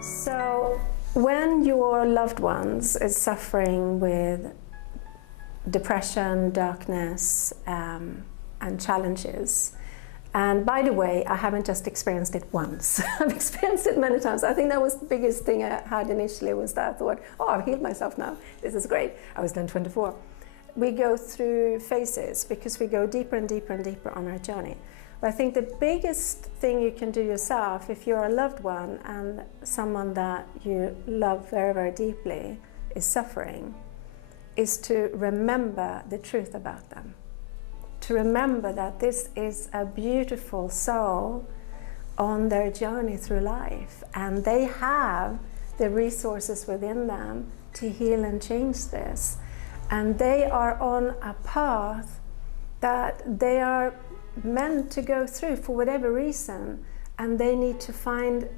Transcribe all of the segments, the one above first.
So when your loved ones is suffering with depression, darkness, and challenges, and by the way, I haven't just experienced it once. I've experienced it many times. I think that was the biggest thing I had initially, was that I thought, oh, I've healed myself now. This is great. I was then 24. We go through phases because we go deeper and deeper and deeper on our journey. But I think the biggest thing you can do yourself, if you're a loved one and someone that you love very, very deeply is suffering, is to remember the truth about them. To remember that this is a beautiful soul on their journey through life, and they have the resources within them to heal and change this. And they are on a path that they are meant to go through for whatever reason, and they need to find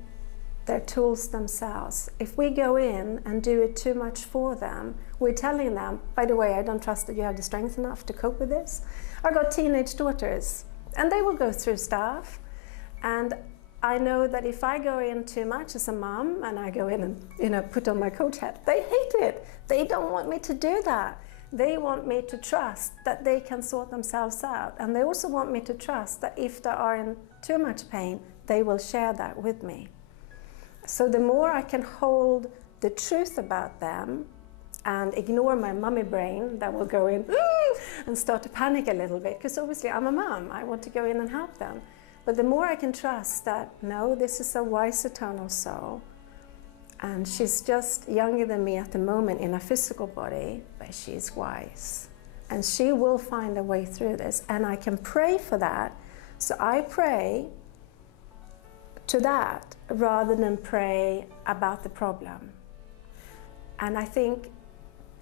their tools themselves. If we go in and do it too much for them, we're telling them, by the way, I don't trust that you have the strength enough to cope with this. I've got teenage daughters, and they will go through stuff, and I know that if I go in too much as a mom and I go in and put on my coach hat, they hate it. They don't want me to do that. They want me to trust that they can sort themselves out, and they also want me to trust that if they are in too much pain, they will share that with me. So the more I can hold the truth about them and ignore my mummy brain that will go in and start to panic a little bit, because obviously I'm a mom, I want to go in and help them. But the more I can trust that, no, this is a wise eternal soul, and she's just younger than me at the moment in a physical body, but she's wise. And she will find a way through this, and I can pray for that. So I pray to that rather than pray about the problem. And I think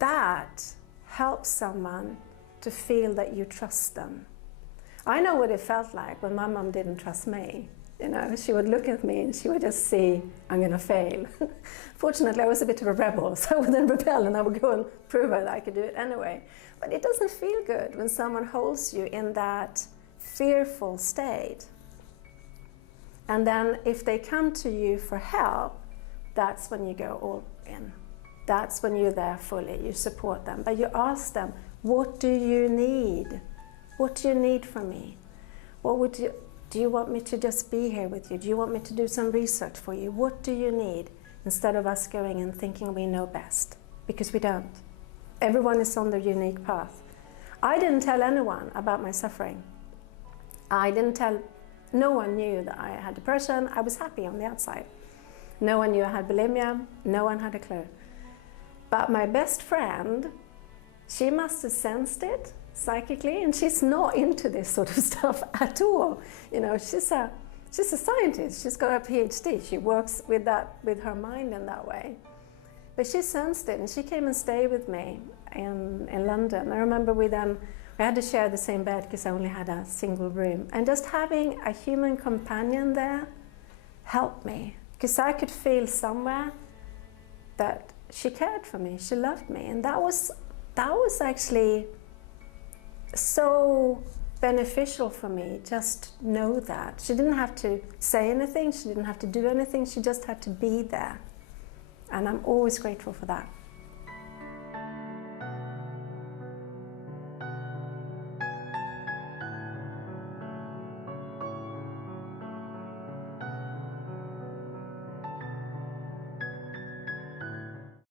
that helps someone to feel that you trust them. I know what it felt like when my mom didn't trust me. She would look at me and she would just see, I'm gonna fail. Fortunately, I was a bit of a rebel, so I would then rebel and I would go and prove that I could do it anyway. But it doesn't feel good when someone holds you in that fearful state. And then if they come to you for help, that's when you go all in. That's when you're there fully, you support them. But you ask them, what do you need? What do you need from me? Do you want me to just be here with you? Do you want me to do some research for you? What do you need? Instead of us going and thinking we know best, because we don't. Everyone is on their unique path. I didn't tell anyone about my suffering. No one knew that I had depression. I was happy on the outside. No one knew I had bulimia. No one had a clue. But my best friend, she must have sensed it psychically, and she's not into this sort of stuff at all. She's a scientist. She's got a PhD. She works with her mind in that way. But she sensed it, and she came and stayed with me in London. I remember we had to share the same bed because I only had a single room. And just having a human companion there helped me, because I could feel somewhere that she cared for me, she loved me. And that was actually so beneficial for me, just know that. She didn't have to say anything, she didn't have to do anything, she just had to be there. And I'm always grateful for that.